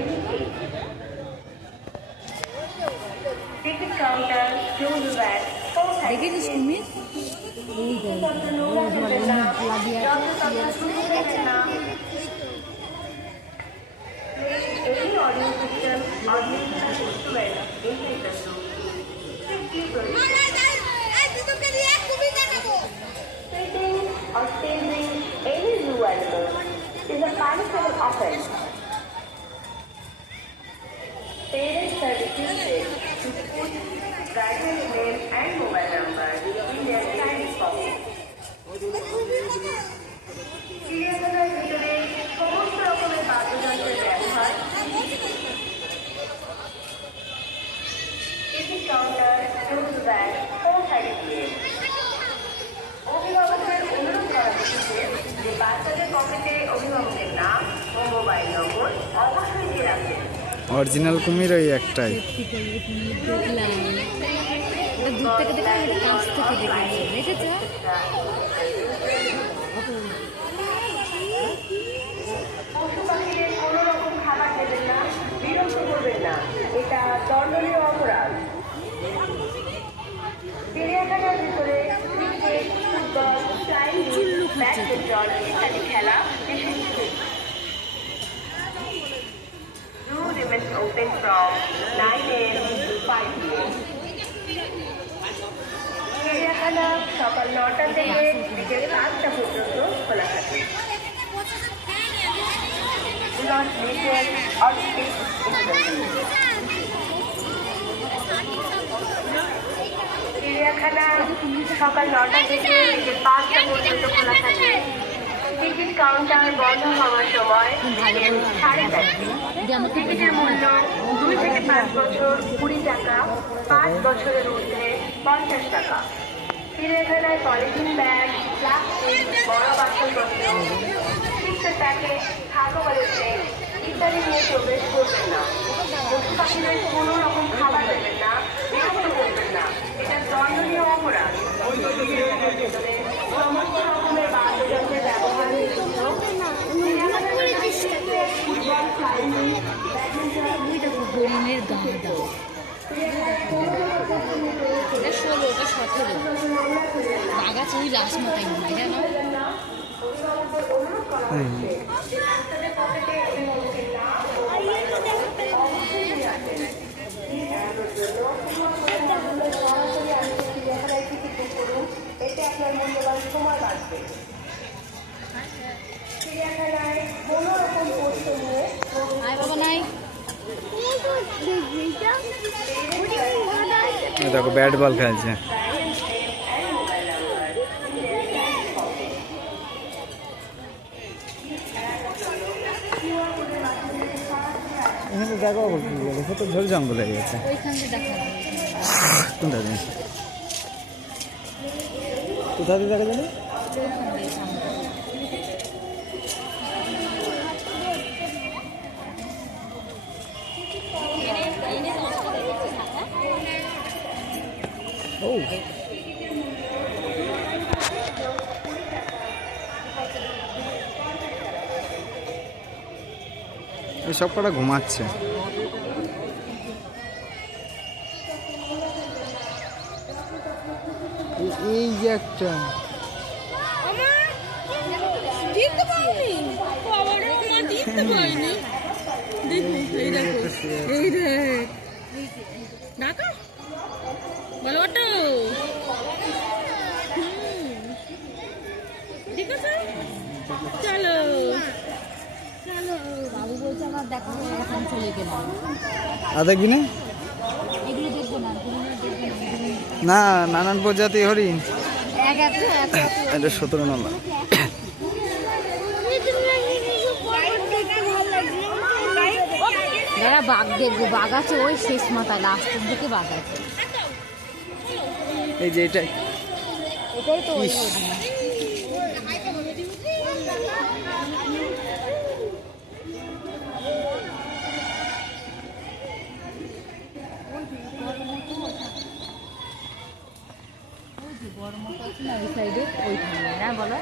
any age. Ticket counter close at 4:30 Any audio system or musical instrument inside the room. Sitting or staging any zoo animal is a punishable offense. Parents are requested to put guardian's name and mobile number in their child's pocket. চিড়িয়াখানার ভিতরে সমস্ত রকমের বাদ্যযন্ত্রের ব্যবহার, ticket counter close bag 4:30 PM। অভিভাবকদের অনুরোধ করা হয়েছে যে বাচ্চাদের পকেটে অভিভাবকের নাম ও মোবাইল নম্বর অবশ্যই দিয়ে রাখবেন। অরিজিনাল কুমির ওই একটাই। পশু পাখিদের কোনো রকম খাবার দেবেন না, বিরক্ত করবেন না, এটা দণ্ডনীয় অপরাধ। চিড়িয়াখানার ভিতরে ক্রিকেট, ফুটবল, চাইনিজ, ব্যাডমিন্টন ইত্যাদি খেলা নিষিদ্ধ। Zoo remains open from 9 AM to 5 PM. চিড়িয়াখানা সকাল 9টা থেকে বিকেল 5টা পর্যন্ত খোলা থাকে। Do not listen or speak in the zoo. চিড়িয়াখানা সকাল 9টা থেকে বিকেল 5টা পর্যন্ত খোলা থাকে। টিকিট কাউন্টার বন্ধ হওয়ার সময় 4:30। টিকিটের মূল্য 2 থেকে 5 বছর 20 টাকা, 5 বছরের ঊর্ধ্বে 50 টাকা। চিড়িয়াখানায় পলিথিন ব্যাগ, প্লাস্টিক, বড় বাসনপত্র, চিপসের প্যাকেট, খাদ্যবারের প্লেট ইত্যাদি নিয়ে প্রবেশ করবেন না। পশু পাখিদের কোনো রকম খাবার দেবেন না, বিরক্ত করবেন না, এটা দণ্ডনীয় অপরাধ। চিড়িয়াখানার ভেতরে সমস্ত রকমের বাদ্যযন্ত্রের ব্যবহার নিষিদ্ধ। চিড়িয়াখানার ফুটবল, চাইনিজ, ব্যাডমিন্টন ওটা 16, ওটা 17 বাগাছে ওই লাস্ট মাথায় মনে হয় জানো। এতে আপনার মূল্যবান সময় বাঁচবে। চিড়িয়াখানায় কোনো রকম পোষ্য নিয়ে দেখো ব্যাট বল খেলছে। এখানে জায়গা বলতে তো ঝোল জঙ্গল হয়ে গেছে। কোনটা জিনিস কোথা দিয়ে দেখা যাবে? সব কটা ঘুমাচ্ছে। এই যে একটা ঠিক আছে চলো চলো। বাবু বলছে আমার দেখো এখন চলে গেলাম। আর দেখবি না? এগুলো দেখবো না, না নানান প্রজাতি হরিণ। এটা 17 নম্বর। যারা বাঘ দেখবো, বাঘ আছে ওই শেষ মাথায় লাস্টের দিকে বাঘ আছে। এই যে এটাই তো বড় মতো আছে না ওই সাইডে, ওইখানে না বলো।